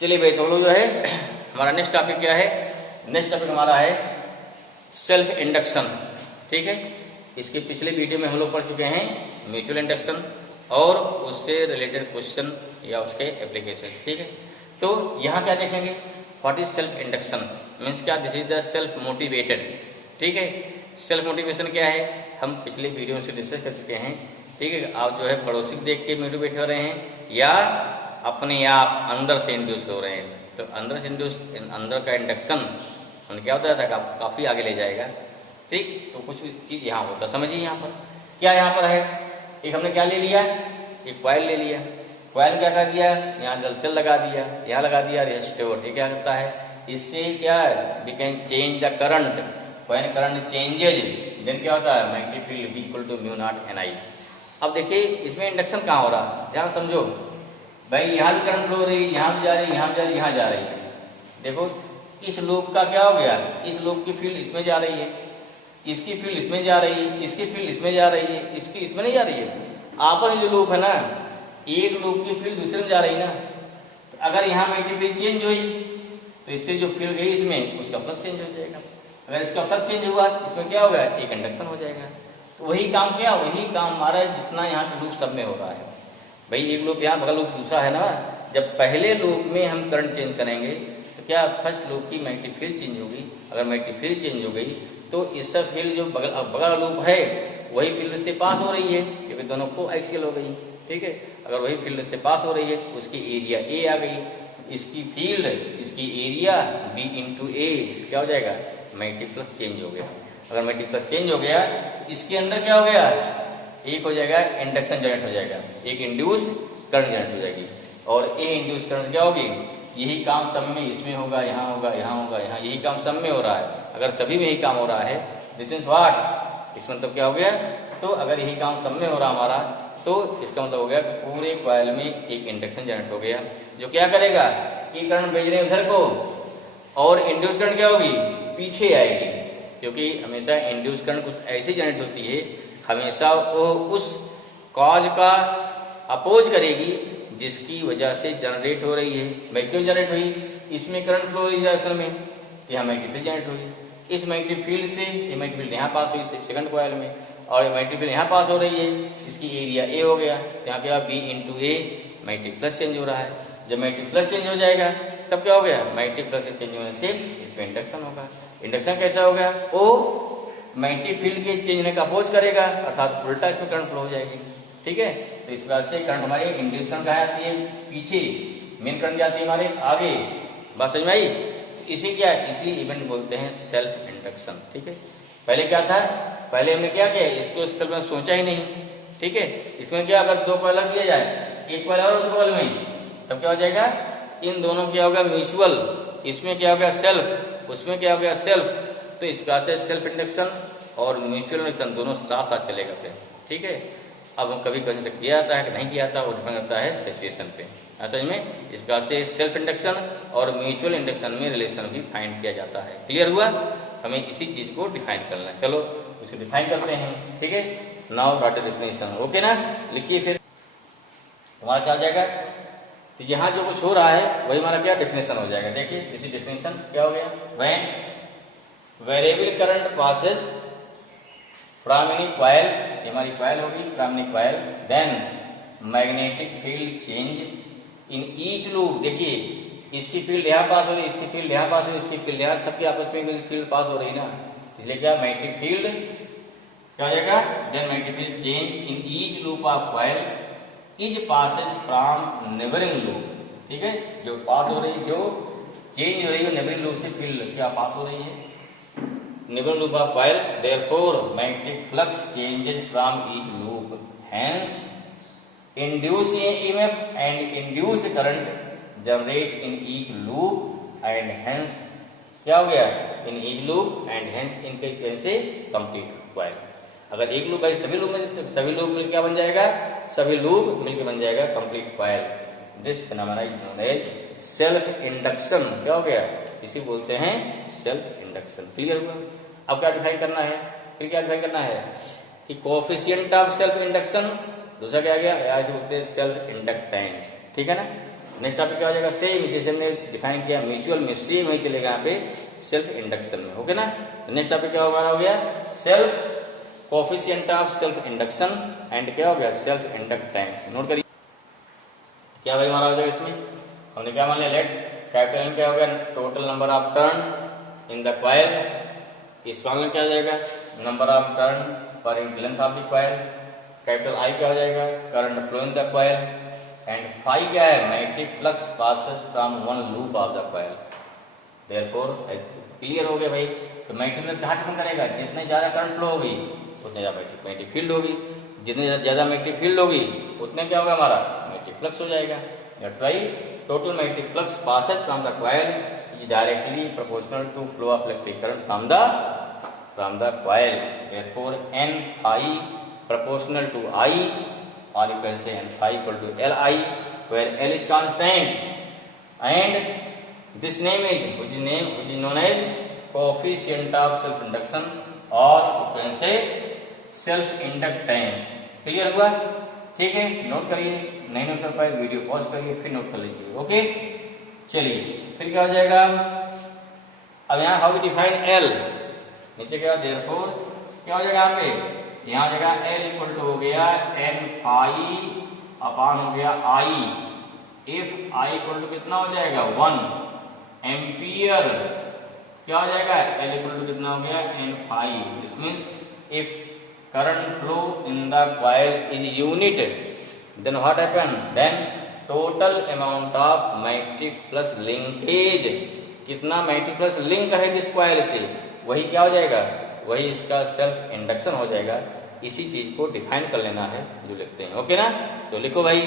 चलिए भाई, तो हम लोग जो है हमारा नेक्स्ट टॉपिक क्या है? नेक्स्ट टॉपिक हमारा है सेल्फ इंडक्शन। ठीक है, इसके पिछले वीडियो में हम लोग पढ़ चुके हैं म्यूचुअल इंडक्शन और उससे रिलेटेड क्वेश्चन या उसके एप्लीकेशन। ठीक है, तो यहाँ क्या देखेंगे? What is self induction means क्या? This is the self motivated. ठीक है, सेल्फ मोटिवेशन क्या है हम पिछले वीडियो में से डिस्कस कर चुके हैं। ठीक है, आप जो है पड़ोसी को देख के मोटिवेट हो रहे हैं या अपने आप अंदर से इंड्यूस हो रहे हैं। तो अंदर से इंड्यूस, अंदर का इंडक्शन उन्हें क्या होता था? काफी आगे ले जाएगा। ठीक, तो कुछ चीज यहाँ होता, समझिए यहाँ पर क्या यहाँ पर है। एक हमने क्या ले लिया? एक कॉइल ले लिया। कॉइल क्या कर दिया? यहाँ जलसेल लगा दिया, यहाँ लगा दिया रेजिस्टर। ठीक, क्या करता है? इससे क्या we can change the current. When current changes then क्या होता है? Magnetic field equal to mu naught N I. अब देखिए इसमें इंडक्शन कहाँ हो रहा है, ध्यान समझो भाई। यहाँ भी करंट फ्लो हो रही है, यहाँ भी जा रही है, यहाँ भी जा रही है, यहाँ जा रही है। देखो इस लूप का क्या हो गया? इस लूप की फील्ड इसमें जा रही है, इसकी फील्ड इसमें जा रही है, इसकी फील्ड इसमें जा रही है, इसकी इसमें नहीं जा रही है। आपस में जो लूप है ना, एक लूप की फील्ड दूसरे में जा रही है ना। तो अगर यहाँ मैग्नेटिक फील्ड चेंज हुई तो इससे जो फील्ड गई इसमें, उसका फ्लक्स चेंज हो जाएगा। अगर इसका फ्लक्स चेंज हुआ इसमें क्या होगा? एक इंडक्शन हो जाएगा। तो वही काम क्या? वही काम हमारा जितना यहाँ के लूप सब में हो रहा है भाई। एक लूप यहाँ, बगल लूप दूसरा है ना। जब पहले लूप में हम करंट चेंज करेंगे तो क्या फर्स्ट लूप की मैग्नेटिक फील्ड चेंज होगी। अगर मैग्नेटिक फील्ड चेंज हो गई तो इसका फील्ड जो बगल लूप है वही फील्ड से पास हो रही है, क्योंकि दोनों को एक्सियल हो गई। ठीक है, अगर वही फील्ड से पास हो रही है तो उसकी एरिया ए आ गई। इसकी फील्ड, इसकी एरिया बी इंटू ए क्या हो जाएगा? मैग्नेटिक फ्लक्स चेंज हो गया। अगर मैग्नेटिक फ्लक्स चेंज हो गया इसके अंदर क्या हो गया? एक हो जाएगा इंडक्शन जनरेट हो जाएगा, एक इंड्यूस करंट जनरेट हो जाएगी। और ए इंड्यूस करंट क्या होगी? यही काम सब में इसमें होगा, यहाँ होगा, यहाँ होगा, यहाँ, यही काम सब में हो रहा है। अगर सभी में यही काम हो रहा है दिस मीन्स व्हाट? इसका मतलब क्या हो गया? तो अगर यही काम सब में हो रहा हमारा तो इसका मतलब हो गया पूरे कॉइल में एक इंडक्शन जनरेट हो गया, जो क्या करेगा कि करंट भेज रहे हैं उधर को, और इंड्यूस करंट क्या होगी? पीछे आएगी। क्योंकि हमेशा इंड्यूस करंट कुछ ऐसी जनरेट होती है, हमेशा वो उस कॉज का अपोज करेगी जिसकी वजह से जनरेट हो रही है। भाई क्यों जनरेट हुई? इसमें करंट फ्लो हो रही है असल में, यहाँ मैग्नेटिक फील्ड जनरेट हुई। इस मैग्नेटिक फील्ड से ये मैग्नेटिक फील्ड यहाँ पास हुई सेकंड कॉइल में, और मैग्नेटिक फील्ड यहाँ पास हो रही है, इसकी एरिया ए हो गया। यहाँ क्या? बी इंटू ए, मैग्नेटिक प्लस चेंज हो रहा है। जब मैग्नेटिक प्लस चेंज हो जाएगा तब क्या हो गया? मैग्नेटिक प्लस चेंज होने से इसमें इंडक्शन होगा। इंडक्शन कैसा होगा? वो मैग्नेटिक फील्ड के चेंज होने का अपोज करेगा, अर्थात उल्टा इसमें करंट फ्लो हो जाएगी। ठीक है, तो इस प्रकार से करंट हमारी इंड्यूस करंट कहाँ आती है? पीछे। मेन करंट जाती है हमारे आगे। बात समझ में आई? इसी क्या, इसी इवेंट बोलते हैं सेल्फ इंडक्शन। ठीक है, पहले क्या था? पहले हमने क्या किया? इसको इस तरह में सोचा ही नहीं। ठीक है, इसमें क्या अगर दो कॉइल रख दिया जाए, एक कॉइल और दो कॉइल में, तब क्या हो जाएगा? इन दोनों क्या होगा? म्यूचुअल। इसमें क्या हो गया? सेल्फ। उसमें क्या हो गया? सेल्फ। तो इस प्रकार से सेल्फ इंडक्शन और म्यूचुअल इंडक्शन दोनों साथ साथ चलेगा फिर। ठीक है, अब कभी कंसिडर किया जाता है कि नहीं किया जाता, वो डिपेंड करता है सिचुएशन पे। समझ में? इस प्रकार से सेल्फ इंडक्शन और म्यूचुअल इंडक्शन में रिलेशन भी फाइंड किया जाता है। क्लियर हुआ? हमें इसी चीज को डिफाइन करना है। चलो उसे डिफाइन करते हैं। ठीक है, now what is definition? Okay ना, लिखिए फिर हमारा क्या हो जाएगा। तो यहाँ जो कुछ हो रहा है वही हमारा क्या? डेफिनेशन हो जाएगा। देखिए इसी डेफिनेशन क्या हो गया? When variable current passes from any coil, ये हमारी कॉइल होगी, from any coil, then magnetic field change in each loop. देखिए इसकी फील्ड यहाँ पास हो रही, इसकी फील्ड यहाँ पास हो रही, इसकी फील्ड यहाँ, सबके आपस में फील्ड पास हो रही ना, इसलिए क्या? मैग्नेटिक फील्ड क्या हो जाएगा? Then magnetic field change in each loop of coil is passes from neighbouring loop. ठीक है, जो पास हो रही, जो चेंज हो रही है नेबरिंग लूप से फील्ड क्या पास हो रही है? Neighbouring loop of coil, therefore magnetic flux changes from each loop, hence induce EMF and induced current generate in each loop and hence क्या हो गया? इन ईच लूप एंड हेंस इनके से कंप्लीट कॉइल। अगर एक लूप है सभी लूप में, सभी लूप मिलकर क्या बन जाएगा? सभी लूप मिलकर बन जाएगा complete coil. This phenomena is known as self induction. क्या हो गया? इसी बोलते हैं सेल्फ इंडक्शन। क्लियर हुआ? अब क्या डिफाइन करना है? फिर क्या डिफाइन करना है कि कोएफिशिएंट ऑफ सेल्फ इंडक्शन, दूसरा क्या आ गया? आज बोलते हैं सेल्फ इंडक्टेंस। ठीक है ना, नेक्स्ट टॉपिक क्या हो जाएगा, सेम जैसे हमने डिफाइन किया म्यूचुअल में सेम वही चलेगा यहाँ पे सेल्फ इंडक्शन में, ओके ना। तो नेक्स्ट टॉपिक क्या हमारा हो गया, self coefficient of self induction and क्या हो गया, सेल्फ इंडक्टेंस। नोट करिए क्या भाई हमारा हो जाएगा इसमें, हमने क्या मान लिया, लेट कैपिटल एन क्या हो गया, total number of turn in the coil, इस फॉर्मूला में क्या हो जाएगा, number of turn per unit length of the coil, capital I क्या हो जाएगा, current flow in the coil, and phi क्या है, magnetic flux passes from one loop of the coil. Therefore clear हो गया भाई। तो मैग्नेटिक फ्लक्स कहाँ डिपेंड करेगा, जितने ज्यादा करंट फ्लो होगी उतने ज्यादा मैग्नेटिक फील्ड होगी, जितने ज्यादा मैग्नेटिक फील्ड होगी उतने क्या होगा, हमारा मैग्नेटिक फ्लक्स हो जाएगा। That's why total magnetic flux passes from the coil is directly proportional to flow of electric current from the coil. Therefore n phi proportional to I, or you can say n phi equal to Li, where L is constant and this name is which is known as coefficient of self induction, or you can say self inductance। Clear हुआ, ठीक है। Note करिए, नहीं note कर पाए video pause करिए फिर note कर लीजिए, ओके। चलिए फिर क्या हो जाएगा, अब यहाँ हाउ वी डिफाइन L, नीचे क्या, देयरफॉर क्या हो जाएगा यहाँ पे, यहाँ जगह L इक्वल टू हो गया n phi अपान हो गया I, if I equal to कितना हो जाएगा 1 एम्पियर, क्या हो जाएगा L इक्वल टू कितना हो गया n phi। This means if current flow in the coil is unit, then what happen, then total amount of magnetic flux linkage, कितना मैग्नेटिक फ्लक्स लिंक है दिस कॉइल से, वही क्या हो जाएगा, वही इसका सेल्फ इंडक्शन हो जाएगा। इसी चीज को डिफाइन कर लेना है जो लिखते हैं, ओके ना। तो लिखो भाई,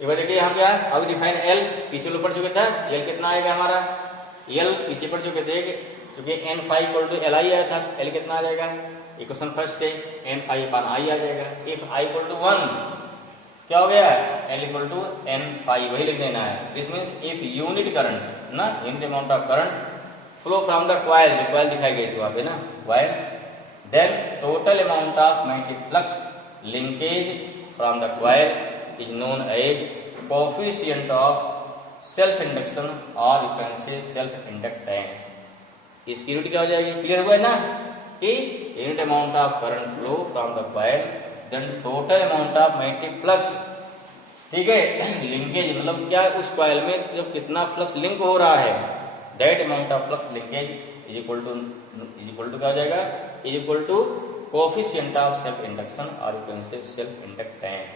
एक बार देखिए यहाँ क्या, अब डिफाइन L पीछे ऊपर चुके था, L कितना आएगा हमारा, L पीछे पढ़ चुके थे क्योंकि n phi equal to Li आया था, L कितना आ जाएगा, इक्वेशन फर्स्ट से n phi अपान I आ जाएगा। इफ I इक्वल टू 1 क्या हो गया, L equal to n phi, वही लिख देना है। This means if unit current ना, unit amount of current flow from the coil, जो कॉइल दिखाई गई थी वहां पे ना coil, then total amount of magnetic flux linkage from the coil is known as coefficient of self induction, और you can say self inductance. इसकी unit क्या हो जाएगी, क्लियर हुआ है ना, कि unit amount of current flow from the coil then total amount of magnetic flux, ठीक है। लिंकेज मतलब क्या, उस कॉइल में जब कितना फ्लक्स लिंक हो रहा है, that amount of flux linkage is equal to क्या हो जाएगा, is equal to coefficient of self induction, और you can say self inductance.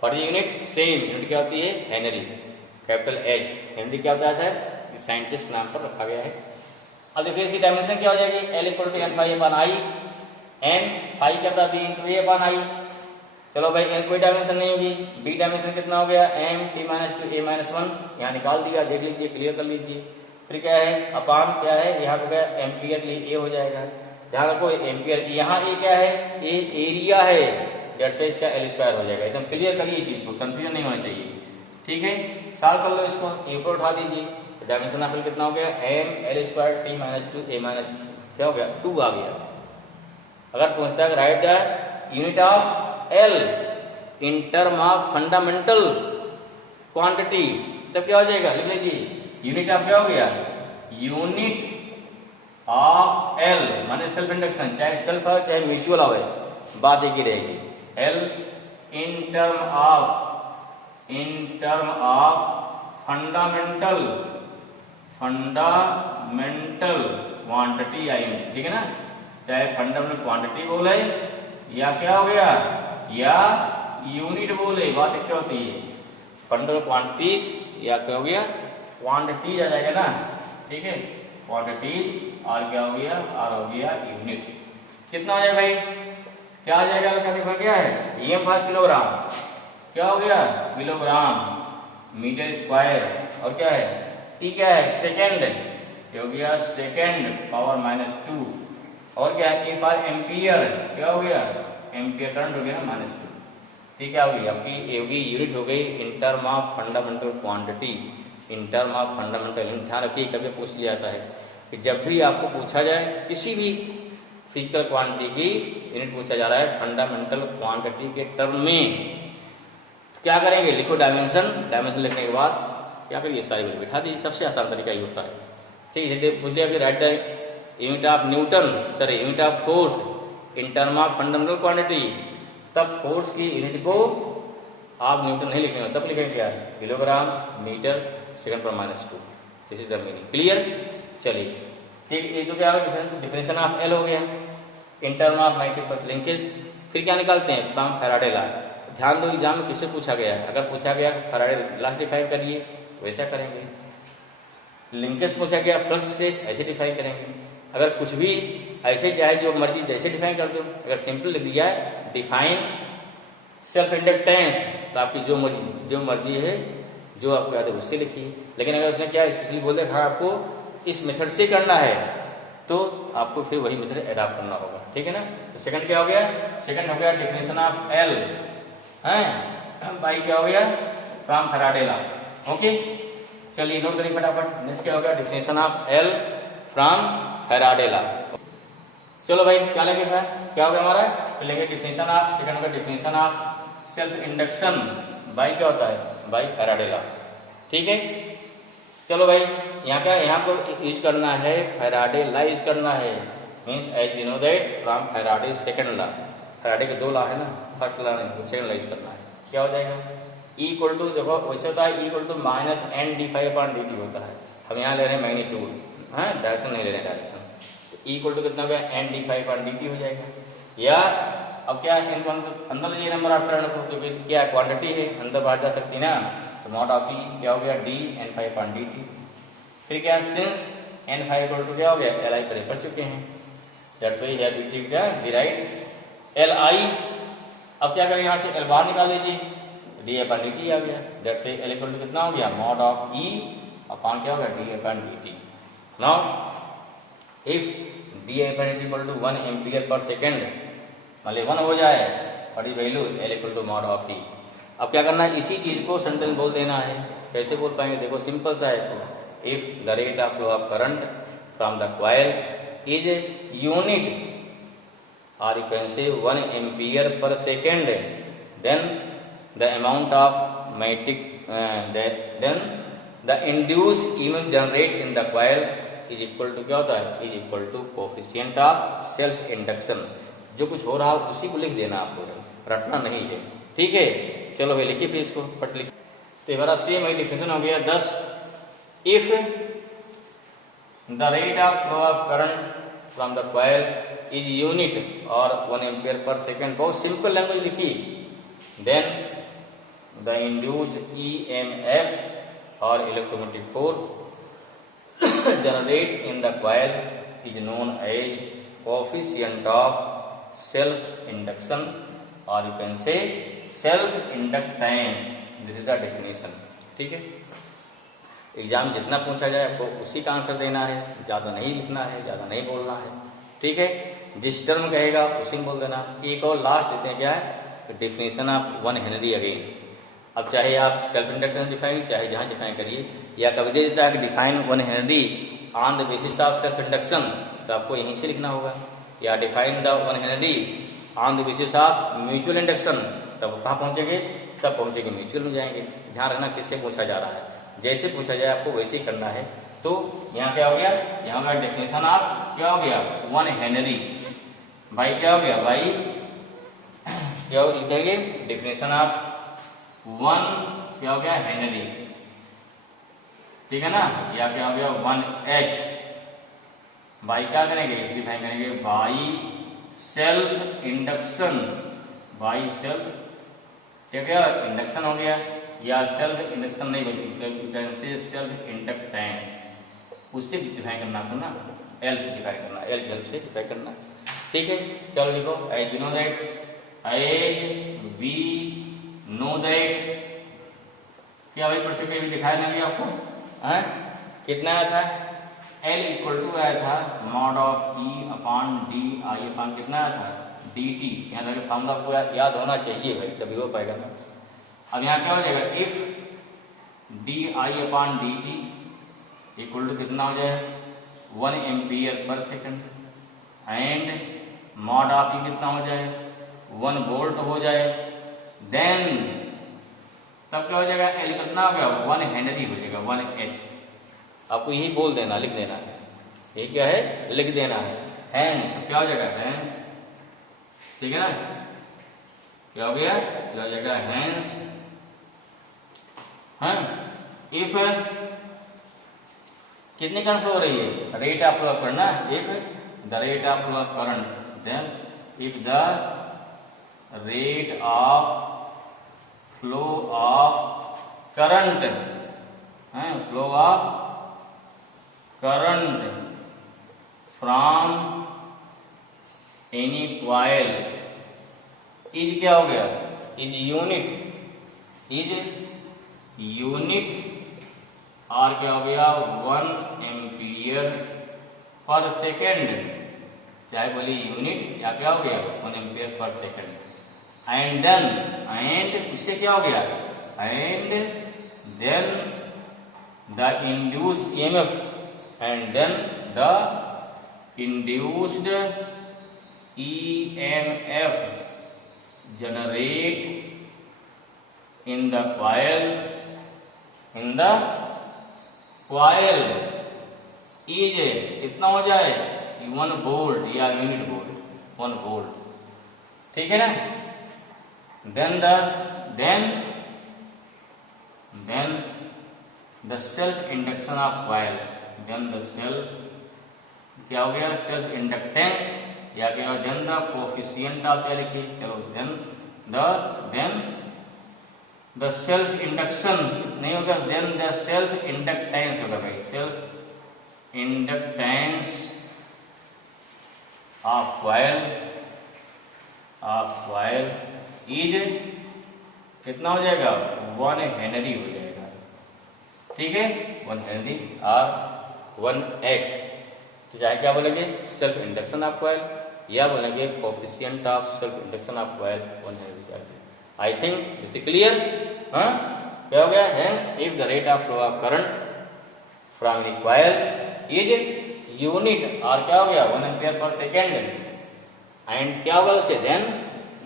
For the unit same unit क्या होती है, हेनरी, कैपिटल H। हेनरी क्या होता है, साइंटिस्ट नाम पर रखा गया है। अब देखिए इसकी डायमेंशन क्या हो जाएगी, L equal to n phi upon I, n phi क्या था, B into A upon I। चलो भाई n कोई डायमेंशन नहीं होगी, B डायमेंशन कितना हो गया, m t minus two a minus 1, यहाँ निकाल दिया, देख लीजिए, क्लियर कर लीजिए। फिर क्या है, अपान क्या है, यहाँ पे एम्पियर A हो जाएगा, यहाँ रखो एम्पियर, यहाँ A क्या है, A एरिया है, डेट से इसका L स्क्वायर हो जाएगा। एकदम क्लियर करिए चीज को, कंफ्यूजन नहीं होना चाहिए, ठीक है। सॉल्व कर लो इसको, ए को उठा दीजिए, तो डायमेंशन ऑफ L कितना हो गया, m L square t minus two a minus क्या हो गया 2 आ गया। अगर पूछता है right the unit of L in term of fundamental quantity, तब क्या हो जाएगा, लिख लीजिए, यूनिट ऑफ क्या हो गया, यूनिट ऑफ L माने सेल्फ इंडक्शन, चाहे सेल्फ हो चाहे म्यूचुअल हो, बात एक ही रहेगी। L in term of fundamental quantity आई, ठीक है ना, चाहे फंडामेंटल क्वांटिटी बोले या क्या हो गया, या यूनिट बोले, बात क्या होती है, फंडामेंटल क्वांटिटीज या क्या हो गया, क्वांटिटीज आ जाएगा ना, ठीक है, क्वांटिटीज, और क्या हो गया, और हो गया यूनिट। कितना हो जाएगा भाई, क्या आ जाएगा, क्या है, em पर किलोग्राम, क्या हो गया, किलोग्राम मीटर स्क्वायर, और क्या है t क्या है, सेकेंड, क्या हो गया, सेकेंड पावर माइनस 2, और क्या है, a पर एम्पियर, क्या हो गया, एम्पियर करंट हो गया माइनस 2, ठीक है। होगी आपकी यूनिट हो गई इन term of fundamental quantity, in term of fundamental. ध्यान रखिए, कभी पूछ लिया जाता है कि जब भी आपको पूछा जाए किसी भी फिजिकल क्वांटिटी की यूनिट पूछा जा रहा है फंडामेंटल क्वांटिटी के टर्म में, क्या करेंगे, लिखो डायमेंशन, डायमेंशन लिखने के बाद क्या करिए, सारी वैल्यू बिठा दीजिए। सबसे आसान तरीका ये होता है। ठीक है, पूछ लिया कि right the unit of Newton, sorry unit of force in term of fundamental quantity, तब फोर्स की यूनिट को आप न्यूटन नहीं लिखेंगे, तब लिखेंगे क्या, किलोग्राम मीटर सेकंड पर -2। This is the meaning. Clear? चलिए ठीक, ये तो क्या होगा, डिफिनेशन ऑफ एल हो गया इन टर्म ऑफ 91st लिंकेज। फिर क्या निकालते हैं, फ्रॉम फैराडे लॉ। ध्यान दो एग्जाम में किससे पूछा गया है, अगर पूछा गया फैराडे लॉ डिफाइन करिए तो वैसा करेंगे, लिंकेज पूछा गया फ्लक्स से, ऐसे डिफाइन करेंगे। अगर कुछ भी ऐसे चाहे जो मर्जी जैसे डिफाइन कर दो, अगर सिंपल लिख दिया है डिफाइन सेल्फ इंडक्टेंस, तो आपकी जो मर्जी है, जो आपको याद है उससे लिखिए। लेकिन अगर उसने क्या स्पेशली बोल दिया आपको इस मेथड से करना है, तो आपको फिर वही मेथड एडॉप्ट करना होगा। ठीक है ना? तो सेकंड क्या हो गया, सेकंड हो गया डिफिनेशन ऑफ एल है बाई क्या हो गया, फ्रॉम फैराडे लॉ। ओके, चलिए नोट करिए फटाफट। नेक्स्ट क्या हो गया, definition of L from Faraday law. चलो भाई क्या लेंगे, क्या हो गया हमारा, तो लेंगे डिफिनेशन ऑफ, सेकंड होगा definition of self induction by क्या होता है, बाई फैराडे लॉ। ठीक है, चलो भाई यहाँ क्या, यहाँ को यूज करना है फैराडे लॉ यूज करना है, means as we know that from Faraday second law. Faraday के दो लॉ है ना, फर्स्ट लॉ नहीं, सेकंड लॉ यूज करना है। क्या हो जाएगा, E इक्वल टू, देखो वैसे होता है E equal to minus N D phi upon D T होता है। हम यहाँ ले रहे हैं मैग्नीट्यूड, हाँ डायरेक्शन नहीं ले रहे हैं, डायरेक्शन। तो E इक्वल टू कितना हो गया, N D phi upon D T हो जाएगा। या अब क्या है, इनको अंदर लीजिए नंबर ऑफ टर्न को, क्योंकि क्या क्वांटिटी है अंदर बाहर जा सकती ना, तो नॉट ऑफ E क्या हो गया, D N phi upon D T. फिर क्या, since N phi equal to क्या हो गया, एल आई पढ़ चुके हैं, that's why here we take the right L I. अब क्या करें, यहाँ से एल बाहर निकाल लीजिए, डी अपॉन डी टी आ गया, that's why L equal to कितना हो गया, मॉड ऑफ ई अपॉन क्या हो गया, D upon D T. Now if D upon D T equal to 1 ampere per second, मान 1 हो जाए, और ये वैल्यू L equal to mod of E. अब क्या करना है, इसी चीज को सेंटेंस बोल देना है। कैसे बोल पाएंगे, देखो सिंपल सा है। If the rate of flow of current from the coil is unit और you can say 1 ampere per second, then the amount of magnetic then the induced EMF generate in the coil is equal to क्या होता है, is equal to coefficient of self induction। जो कुछ हो रहा है उसी को लिख देना, आपको रटना नहीं है। ठीक है, चलो भाई लिखिए फिर इसको फट लिखिए। तो हमारा सेम वही डिफिनेशन हो गया 10, if the rate of flow of current from the coil is unit और 1 एम्पियर पर सेकेंड, बहुत सिंपल लैंग्वेज लिखी, then the induced EMF or electromagnetic force generate in the coil is known as coefficient of self induction or you can say self inductance। this is the definition। ठीक है, exam जितना पूछा जाए आपको उसी का answer देना है, ज्यादा नहीं लिखना है, ज्यादा नहीं बोलना है। ठीक है, जिस टर्म कहेगा उसी में बोल देना। एक और लास्ट देते हैं, क्या है, डिफिनेशन ऑफ 1 हेनरी अगेन। अब चाहे आप सेल्फ इंडक्टेंस डिफाइन चाहे जहां डिफाइन करिए, या कभी दे देता है कि define 1 Henry on the basis of self induction, तो आपको यहीं से लिखना होगा। या define the 1 Henry on the basis of mutual induction, तब कहाँ पहुंचेंगे, तब पहुंचेंगे म्यूचुअल में जाएंगे। ध्यान रखना किससे पूछा जा रहा है, जैसे पूछा जाए आपको वैसे ही करना है। तो यहाँ क्या हो गया, यहाँ का डेफिनेशन ऑफ क्या हो गया, 1 हेनरी भाई क्या हो गया, भाई क्या लिखेंगे, डिफिनेशन ऑफ 1 क्या हो गया, हेनरी। ठीक है ना, या क्या हो गया 1H बाई क्या करेंगे, डिफाइन करेंगे by self induction, by self क्या इंडक्शन हो गया, या सेल्फ इंडक्शन नहीं बल्कि सेल्फ इंडक्टेंस, उससे डिफाइन करना आपको ना, एल से डिफाइन करना, एल से डिफाइन करना। ठीक है, चलो लिखो, as we know that, as we know that क्या भाई पढ़ चुके, भी दिखाया नहीं आपको है? कितना आया था, एल इक्वल टू आया था mod of E upon D I upon कितना आया था, डी टी। यहाँ तक फॉर्मूला आपको याद होना चाहिए भाई, तभी हो पाएगा ना। अब यहाँ क्या हो जाएगा, if D I upon D T equal to कितना हो जाए, 1 ampere per second, and mod of E कितना हो जाए, 1 वोल्ट हो जाए, देन तब क्या हो जाएगा, एल कितना हो गया, 1 हेनरी हो जाएगा, 1H। आपको यही बोल देना, लिख देना है, ये क्या है, लिख देना है। हैंस क्या हो जाएगा, हैंस, ठीक है ना, क्या हो गया, क्या हो जाएगा, हैंस। हाँ, इफ कितनी करंट फ्लो हो रही है, रेट ऑफ फ्लो करना, if the rate of flow of current, then if the rate of flow of current, flow of current from any coil is क्या हो गया, इज यूनिट और क्या हो गया, 1 एम्पियर पर सेकेंड, चाहे बोली यूनिट या क्या हो गया, 1 ampere per second. And then, and उससे क्या हो गया, and then the induced EMF, and then the induced EMF generate in the coil is कितना हो जाए, 1 वोल्ट या यूनिट वोल्ट, 1 वोल्ट, ठीक है ना। then the self induction of coil, then the self क्या हो गया, सेल्फ इंडक्टेंस या क्या, देन द कोफिशिएंट ऑफ, क्या लिखिए, चलो देन द सेल्फ इंडक्शन नहीं होगा, देन द सेल्फ इंडक्टेंस होगा भाई, self inductance of coil is कितना हो जाएगा, 1 हेनरी हो जाएगा, ठीक है, 1 हेनरी और 1H। तो चाहे क्या बोलेंगे, सेल्फ इंडक्शन ऑफ कॉइल या बोलेंगे coefficient of self induction of coil 1 Henry. I think is clear. हाँ, क्या हो गया, hence if the rate of flow of current from the coil is unit और क्या हो गया, 1 एम्पियर पर सेकेंड, एंड क्या होगा उससे, then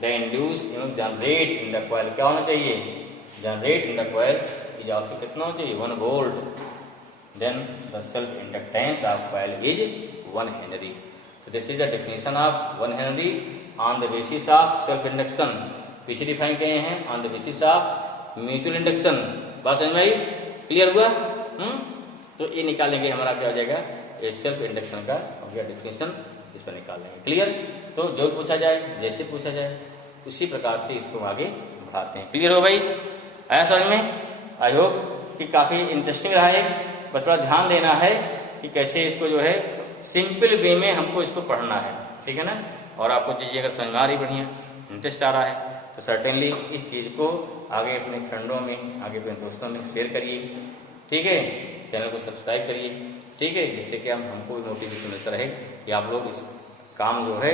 the induce generate in the coil, क्या होना चाहिए, generate in the coil is also कितना होना चाहिए, 1 volt, then the self inductance of coil is 1 Henry. So this is the definition of 1 Henry on the basis of self induction. पीछे define किए हैं on the basis of mutual induction। बात समझ में आई, clear हुआ। तो ये निकालेंगे, हमारा क्या हो जाएगा, ये सेल्फ इंडक्शन का हो गया डिफिनेशन, इस पर निकाल लेंगे, क्लियर। तो जो पूछा जाए, जैसे पूछा जाए उसी प्रकार से इसको आगे बढ़ाते हैं। क्लियर हो भाई, आया समझ में। आई होप कि काफी इंटरेस्टिंग रहा है, बस थोड़ा ध्यान देना है कि कैसे इसको जो है सिंपल वे में हमको इसको पढ़ना है, ठीक है ना। और आपको चीजें अगर समझ में आ रही, बढ़िया इंटरेस्ट आ रहा है, तो सर्टेनली इस चीज को आगे अपने फ्रेंडों में, आगे अपने दोस्तों में शेयर करिए, ठीक है। चैनल को सब्सक्राइब करिए, ठीक है, जिससे कि हमको भी मोटिवेशन मिलता रहे कि आप लोग इस काम जो है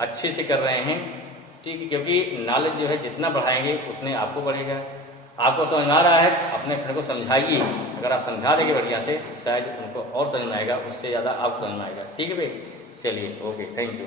अच्छे से कर रहे हैं, ठीक है। क्योंकि नॉलेज जो है जितना बढ़ाएंगे उतने आपको बढ़ेगा। आपको समझ में आ रहा है, अपने फ्रेंड को समझाइए, अगर आप समझा देंगे बढ़िया से, शायद उनको और समझ में आएगा, उससे ज़्यादा आप समझ में आएगा, ठीक है भाई। चलिए, ओके, थैंक यू।